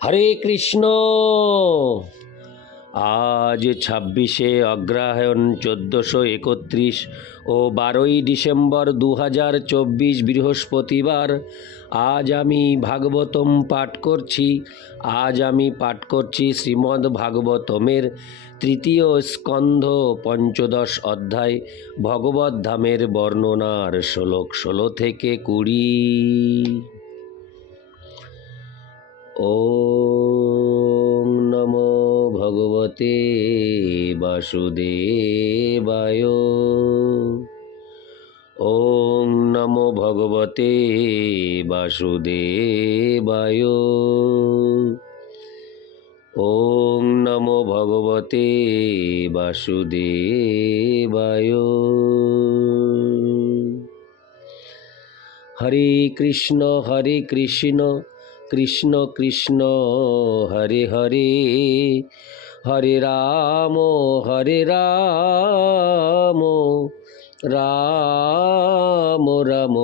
হরে কৃষ্ণ। আজ ছাব্বিশে অগ্রহায়ণ চোদ্দোশো একত্রিশ ও বারোই ডিসেম্বর দু হাজার চব্বিশ বৃহস্পতিবার, আজ আমি ভাগবতম পাঠ করছি। আজ আমি পাঠ করছি শ্রীমদ্ ভাগবতমের তৃতীয় স্কন্ধ পঞ্চদশ অধ্যায়, ভগবত ধামের বর্ণনার শ্লোক ষোলো থেকে কুড়ি। ॐ ভারতে বাসুদেবায়। ওম নম ভগবতে বাসুদেবায়। ওম নম ভগবতে বাসুদেবায়। হরে কৃষ্ণ হরে কৃষ্ণ কৃষ্ণ কৃষ্ণ, হরে হরে। হরে রাম হরে রাম। রাম রাম,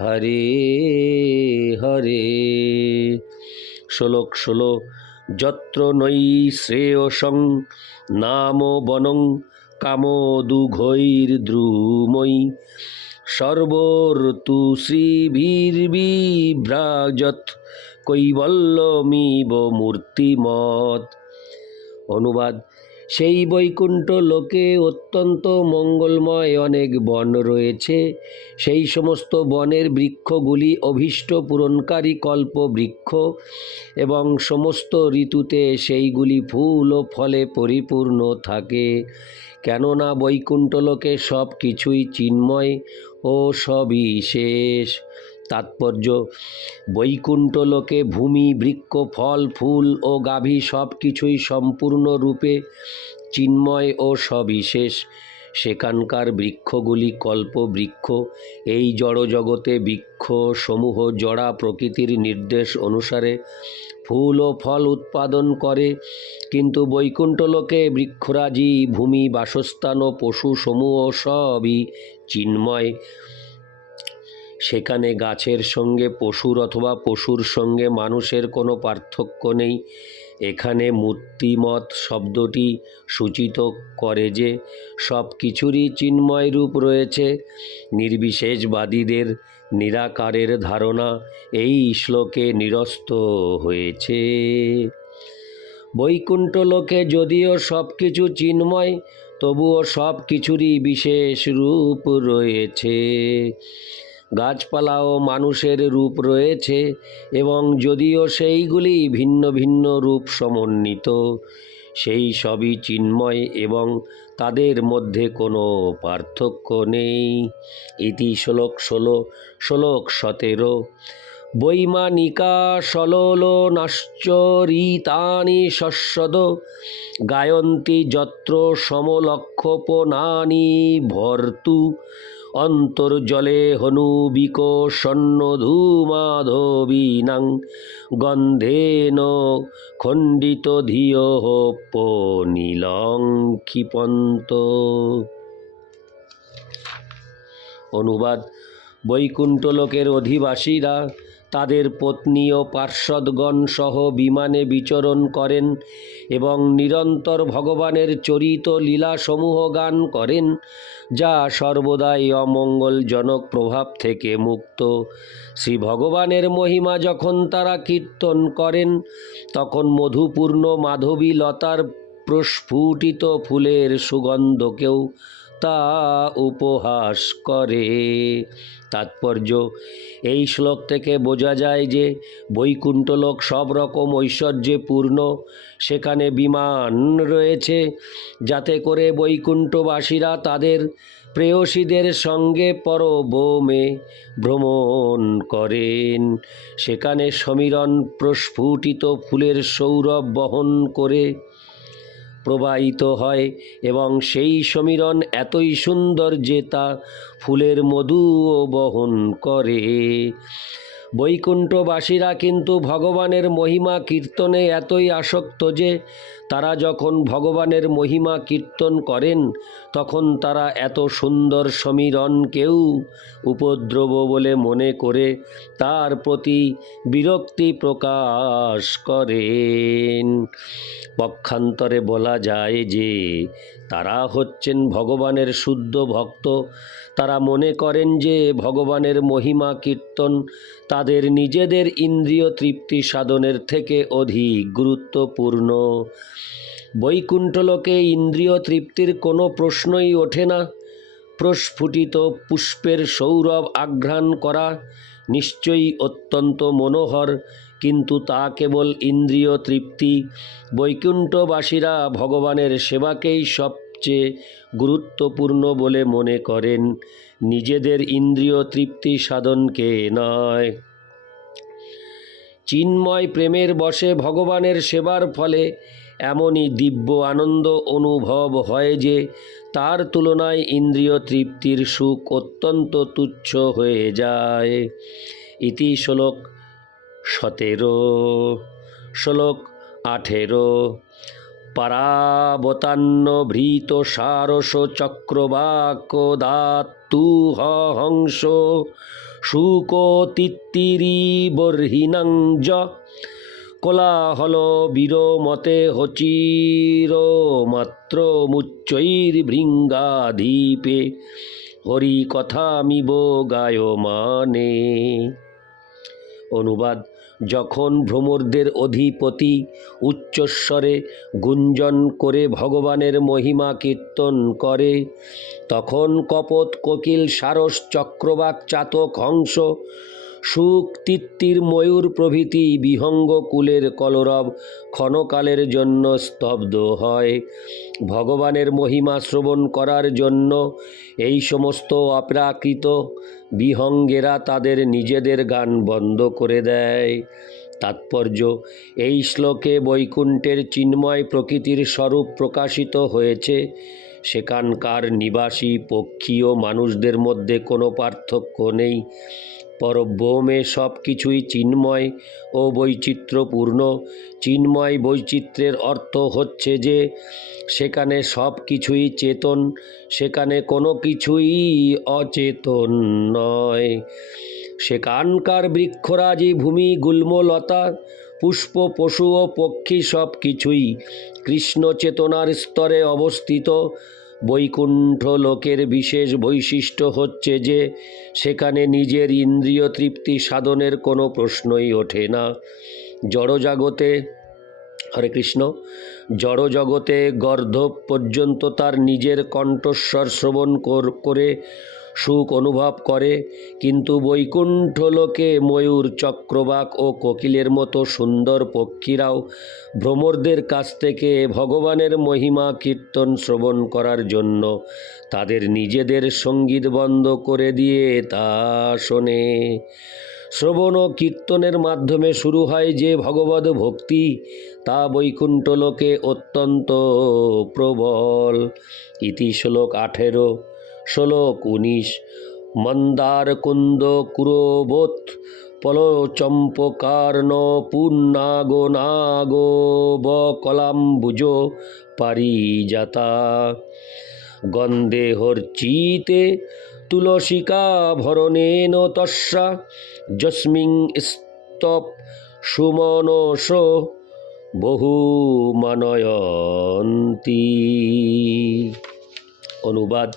হরে হরে। শ্লোক ষোলো যত্র নৈ শ্রেয়সং, নাম বনং কামদুঘৈর্দ্রুময়ী সর্বর্তু শ্রীভীর্বিভ্রাজত কৈবল্যমিব মূর্তিমত অনুবাদ। সেই বৈকুণ্ঠ লোকে অত্যন্ত মঙ্গলময় অনেক বন রয়েছে। সেই সমস্ত বনের বৃক্ষগুলি অভীষ্ট পূরণকারী কল্প বৃক্ষ এবং সমস্ত ঋতুতে সেইগুলি ফুল ও ফলে পরিপূর্ণ থাকে। কেননা বৈকুণ্ঠ বৈকুণ্ঠলোকে সব কিছুই চিন্ময় ও সবই শেষ। তাৎপর্য। বৈকুণ্ঠলোকে ভূমি, বৃক্ষ, ফল, ফুল ও গাভী সব কিছুই সম্পূর্ণরূপে চিন্ময় ও সবিশেষ। সেখানকার বৃক্ষগুলি কল্প বৃক্ষ এই জড়জগতে বৃক্ষ সমূহ জড়া প্রকৃতির নির্দেশ অনুসারে ফুল ও ফল উৎপাদন করে। কিন্তু বৈকুণ্ঠলোকে বৃক্ষরাজি, ভূমি, বাসস্থান ও পশু সমূহ সবই চিন্ময়। সেখানে গাছের সঙ্গে পশুর অথবা পশুর সঙ্গে মানুষের কোনো পার্থক্য নেই। এখানে মূর্তিমত শব্দটি সূচিত করে যে সব কিছুরই চিন্ময় রূপ রয়েছে। নির্বিশেষবাদীদের নিরাকারের ধারণা এই শ্লোকে নিরস্ত হয়েছে। বৈকুণ্ঠ লোকে যদিও সব কিছু চিন্ময়, তবুও সব কিছুরই বিশেষ রূপ রয়েছে। গাছপালা ও মানুষের রূপ রয়েছে এবং যদিও সেইগুলি ভিন্ন ভিন্ন রূপ সমন্বিত, সেই সবই চিন্ময় এবং তাদের মধ্যে কোনো পার্থক্য নেই। ইতি শ্লোক ষোলো, শ্লোক সতেরো। বৈমানিকা সলল নাশ্চরিতানি শস্যদ, গায়ন্তি যত্র সমলক্ষপনানি ভর্তু। অন্তর্জলে হনুবিক ধূমাধবীনাং গন্ধেন খণ্ডিত ধিয় নীলং ক্ষিপন্ত অনুবাদ বৈকুণ্ঠলোকের অধিবাসীরা তাদের পত্নী ও পার্শ্বদগণ সহ বিমানে বিচরণ করেন এবং নিরন্তর ভগবানের চরিত লীলাসমূহ গান করেন, যা সর্বদাই অমঙ্গলজনক প্রভাব থেকে মুক্ত। শ্রী ভগবানের মহিমা যখন তারা কীর্তন করেন, তখন মধুপূর্ণ মাধবী লতার প্রস্ফুটিত ফুলের সুগন্ধকেও তা উপহাস করে। তাৎপর্য, এই শ্লোক থেকে বোঝা যায় যে বৈকুণ্ঠলোক সব রকম ঐশ্বর্যে পূর্ণ। সেখানে বিমান রয়েছে যাতে করে বৈকুণ্ঠবাসীরা তাদের প্রেয়সীদের সঙ্গে পরবোমে ভ্রমণ করেন। সেখানে সমীরণ প্রস্ফুটিত ফুলের সৌরভ বহন করে প্রবাহিত হয় এবং সেই সমীরণ এতই সুন্দর যে তা ফুলের মধুও বহন করে। বৈকুণ্ঠবাসীরা কিন্তু ভগবানের মহিমা কীর্তনে এতই আসক্ত যে তারা যখন ভগবানের মহিমা কীর্তন করেন, তখন তারা এত সুন্দর সমীরণকেও উপদ্রব বলে মনে করে, তার প্রতি বিরক্তি প্রকাশ করেন। পক্ষান্তরে বলা যায় যে তারা হচ্ছেন ভগবানের শুদ্ধ ভক্ত। তারা মনে করেন যে ভগবানের মহিমা কীর্তন তাদের নিজেদের ইন্দ্রিয় তৃপ্তি সাধনের থেকে অধিক গুরুত্বপূর্ণ। বৈকুণ্ঠলোকে ইন্দ্রিয় তৃপ্তির কোনো প্রশ্নই ওঠে না। প্রস্ফুটিত পুষ্পের সৌরভ আঘ্রাণ করা নিশ্চয়ই অত্যন্ত মনোহর। কিন্তু তা কেবল ইন্দ্রিয় তৃপ্তি। বৈকুণ্ঠবাসীরা ভগবানের সেবাকেই সবচেয়ে গুরুত্বপূর্ণ বলে মনে করেন। নিজেদের ইন্দ্রিয় তৃপ্তি সাধনকে নয়। চিন্ময় প্রেমের বশে ভগবানের সেবার ফলে এমনই দিব্য আনন্দ অনুভব হয় যে তার তুলনায় ইন্দ্রিয় তৃপ্তির সুখ অত্যন্ত তুচ্ছ হয়ে যায়। ইতি শ্লোক সতেরো, শ্লোক আঠেরো। পারাবতান্ন ভৃত সারস চক্রবাক দাতু হংস শুক তিত্তিরি বর্হিণং য কোলাহল বীরমতে হচির মাত্র মুচ্চৈর্ভৃঙ্গাধীপে হরি কথামিব গায়মানে। অনুবাদ যখন ভ্রমরদের অধিপতি উচ্চস্বরে গুঞ্জন করে ভগবানের মহিমা কীর্তন করে, তখন কপত, কোকিল, সারস, চক্রবাক, চাতক, হংস সুখ তিত্তির ময়ূর প্রভৃতি বিহঙ্গ কুলের কলরব ক্ষণকালের জন্য স্তব্ধ হয়। ভগবানের মহিমা শ্রবণ করার জন্য এই সমস্ত অপ্রাকৃত বিহঙ্গেরা তাদের নিজেদের গান বন্ধ করে দেয়। তাৎপর্য, এই শ্লোকে বৈকুণ্ঠের চিন্ময় প্রকৃতির স্বরূপ প্রকাশিত হয়েছে। সেখানকার নিবাসী পক্ষীয় মানুষদের মধ্যে কোনো পার্থক্য নেই। পরব্রহ্মে সব কিছুই চিন্ময় ও বৈচিত্র্যপূর্ণ। চিন্ময় বৈচিত্র্যের অর্থ হচ্ছে যে, সেখানে সব কিছুই চেতন, সেখানে কোনো কিছুই অচেতন নয়। সেখানকার বৃক্ষরাজি, ভূমি, গুল্মলতা, পুষ্প, পশু ও পক্ষী সব কিছুই কৃষ্ণ চেতনার স্তরে অবস্থিত। বৈকুণ্ঠ লোকের বিশেষ বৈশিষ্ট্য হচ্ছে যে, সেখানে নিজের ইন্দ্রিয় তৃপ্তি সাধনের কোনো প্রশ্নই ওঠে না। জড়জাগতে, হরে কৃষ্ণ, জড়জগতে গর্ধব পর্যন্ত তার নিজের কণ্ঠস্বর শ্রবণ করে সুখ অনুভব করে, কিন্তু বৈকুণ্ঠ লোকে ময়ূর, চক্রবাক ও কোকিলের মতো সুন্দর পক্ষীরাও ভ্রমরদের কাছ থেকে ভগবানের মহিমা কীর্তন শ্রবণ করার জন্য তাদের নিজেদের সংগীত বন্ধ করে দিয়ে তা শোনে। শ্রবণ ও কীর্তনের মাধ্যমে শুরু হয় যে ভগবদ ভক্তি, তা বৈকুণ্ঠ লোকে অত্যন্ত প্রবল। ইতি শ্লোক আঠেরো। শ্লোক উনিশ। মন্দার কুন্দ কুরবোত পল চম্পকার্ণ পুন্নাগো নাগো বকলাম্বুজ পারিজাতা। গন্ধে হর্চিতে তুলসিকা ভরণেন তস্যা, যস্মিং স্তপ সুমনস বহু মানয়ন্তি অনুবাদ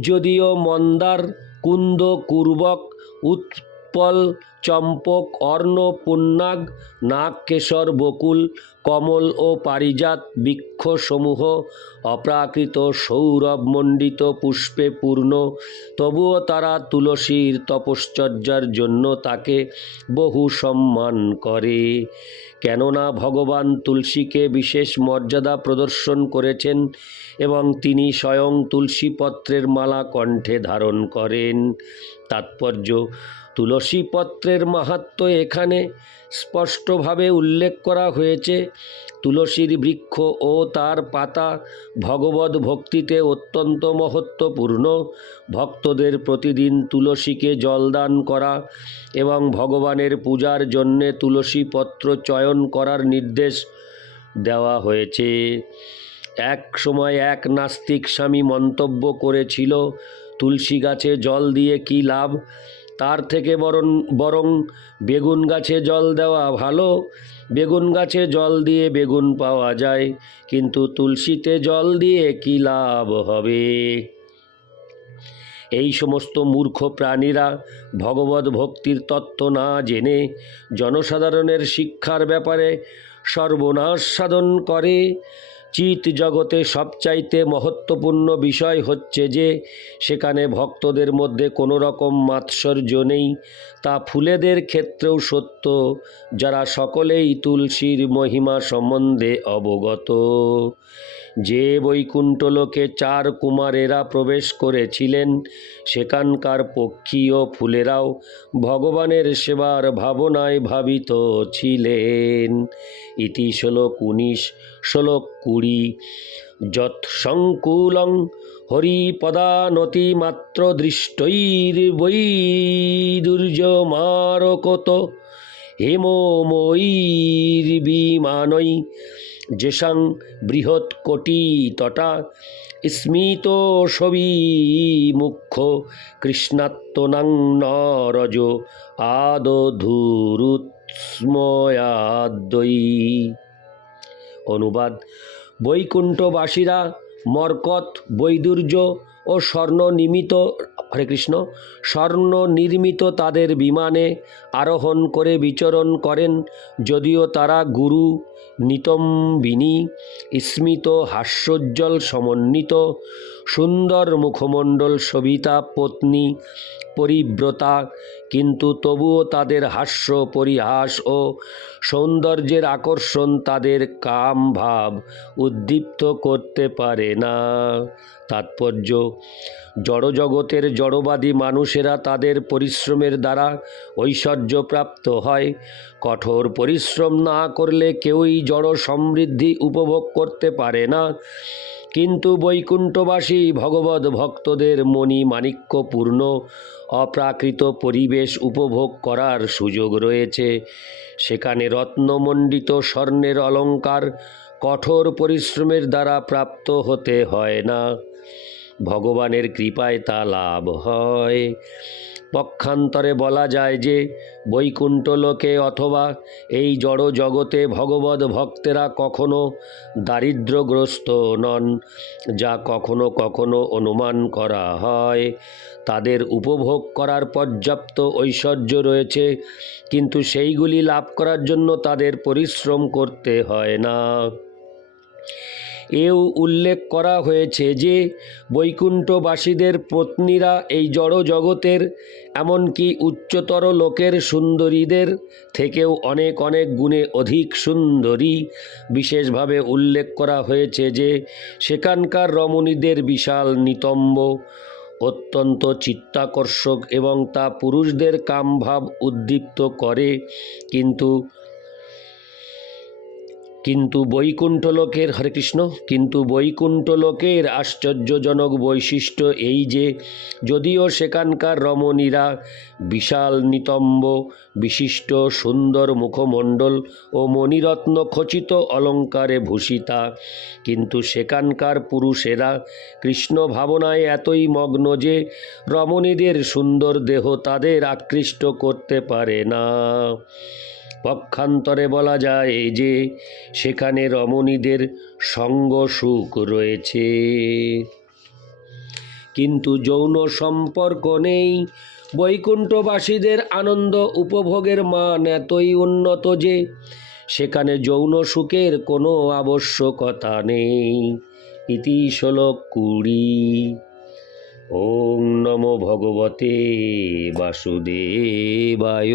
যদিও মন্দার কুন্দ কুর্বক, উৎপল চম্পক, অর্ণ পুন্নাগ নাগ কেশর বকুল, কমল ও পারিজাত বৃক্ষসমূহ অপ্রাকৃত সৌরভমণ্ডিত পুষ্পে পূর্ণ। তবুও তারা তুলসীর তপশ্চর্যার জন্য তাকে বহু সম্মান করে। কেননা ভগবান তুলসীকে বিশেষ মর্যাদা প্রদর্শন করেছেন এবং তিনি স্বয়ং তুলসীপত্রের মালা কণ্ঠে ধারণ করেন। তাৎপর্য তুলসী পত্রের মাহাত্ম এখানে স্পষ্টভাবে উল্লেখ করা হয়েছে। তুলসীর বৃক্ষ ও তার পাতা ভগবত ভক্তিতে অত্যন্ত মহত্বপূর্ণ। ভক্তদের প্রতিদিন তুলসীকে জলদান করা এবং ভগবানের পূজার জন্যে তুলসী পত্র চয়ন করার নির্দেশ দেওয়া হয়েছে। এক সময় এক নাস্তিক স্বামী মন্তব্য করেছিল, তুলসী গাছে জল দিয়ে কী লাভ? তার থেকে বরং বরং বেগুন গাছে জল দেওয়া ভালো। বেগুন গাছে জল দিয়ে বেগুন পাওয়া যায়, কিন্তু তুলসীতে জল দিয়ে কী লাভ হবে? এই সমস্ত মূর্খ প্রাণীরা ভগবত ভক্তির তত্ত্ব না জেনে জনসাধারণের শিক্ষার ব্যাপারে সর্বনাশ সাধন করে। চিত জগতে সবচাইতে মহত্বপূর্ণ বিষয় হচ্ছে যে, সেখানে ভক্তদের মধ্যে কোনো রকম মাৎসর্য নেই। তা ফুলেদের ক্ষেত্রেও সত্য, যারা সকলেই তুলসীর মহিমা সম্বন্ধে অবগত। যে বৈকুণ্ঠলোকে চার কুমারেরা প্রবেশ করেছিলেন, সেখানকার পক্ষী ও ফুলেরাও ভগবানের সেবার ভাবনায় ভাবিত ছিলেন। ইতি উনিশ শ্লোক কুড়ি যৎসংকুলং হরিপদানতি মাত্র দৃষ্টৈর বৈদুর্যমারকত হেমময়ীর্বিমানৈ যেষাং বৃহৎ কোটি তটা স্মিত ছবি মুখ্য কৃষ্ণাত্মনাং নরজ আদধুরুৎস্ময়াদ্বৈ। অনুবাদ। বৈকুণ্ঠবাসীরা মর্কত, বৈদুর্য ও স্বর্ণ নিমিত হরে কৃষ্ণ স্বর্ণ নির্মিত তাদের বিমানে আরোহণ করে বিচরণ করেন, যদিও তারা গুরু নিতম্বিনী, স্মিত হাস্যোজ্জ্বল সমন্বিত, সুন্দর মুখমণ্ডল সবিতা পত্নী পরিব্রতা, কিন্তু তবুও তাদের হাস্য, পরিহাস ও সৌন্দর্যের আকর্ষণ তাদের কাম ভাব উদ্দীপ্ত করতে পারে না। তাৎপর্য, জড়জগতের জড়বাদী মানুষেরা তাদের পরিশ্রমের দ্বারা ঐশ্বর্যপ্রাপ্ত হয়। কঠোর পরিশ্রম না করলে কেউই জড় সমৃদ্ধি উপভোগ করতে পারে না। কিন্তু বৈকুণ্ঠবাসী ভগবত ভক্তদের মণি মাণিক্যপূর্ণ অপ্রাকৃত পরিবেশ উপভোগ করার সুযোগ রয়েছে। সেখানে রত্নমণ্ডিত স্বর্ণের অলঙ্কার কঠোর পরিশ্রমের দ্বারা প্রাপ্ত হতে হয় না। ভগবানের কৃপায় তা লাভ হয়। পক্ষান্তরে বলা যায় যে, বৈকুণ্ঠ লোকে অথবা এই জড় জগতে ভগবত ভক্তেরা কখনো দারিদ্রগ্রস্ত নন, যা কখনো কখনো অনুমান করা হয়। তাদের উপভোগ করার পর্যাপ্ত ঐশ্বর্য রয়েছে, কিন্তু সেইগুলি লাভ করার জন্য তাদের পরিশ্রম করতে হয় না। এও উল্লেখ করা হয়েছে যে, বৈকুণ্ঠবাসীদের পত্নীরা এই জড় জগতের এমনকি উচ্চতর লোকের সুন্দরীদের থেকেও অনেক অনেক গুণে অধিক সুন্দরী। বিশেষভাবে উল্লেখ করা হয়েছে যে, সেখানকার রমণীদের বিশাল নিতম্ব, অত্যন্ত চিত্তাকর্ষক এবং তা পুরুষদের কামভাব উদ্দীপ্ত করে। কিন্তু কিন্তু বৈকুণ্ঠ লোকের, হরে কৃষ্ণ, কিন্তু বৈকুণ্ঠ লোকের আশ্চর্যজনক বৈশিষ্ট্য এই যে, যদিও সেখানকার রমণীরা বিশাল নিতম্ব, বিশিষ্ট সুন্দর মুখমণ্ডল ও মণিরত্ন খচিত অলঙ্কারে ভূষিতা, কিন্তু সেখানকার পুরুষেরা কৃষ্ণ ভাবনায় এতই মগ্ন যে, রমণীদের সুন্দর দেহ তাদের আকৃষ্ট করতে পারে না। পক্ষান্তরে বলা যায় যে সেখানে রমণীদের সঙ্গ সুখ রয়েছে। কিন্তু যৌন সম্পর্ক নেই। বৈকুণ্ঠবাসীদের আনন্দ উপভোগের মান এতই উন্নত যে সেখানে যৌন সুখের কোনো আবশ্যকতা নেই। ইতি শ্লোক কুড়ি। ওং নমো ভগবতে বাসুদেবায়।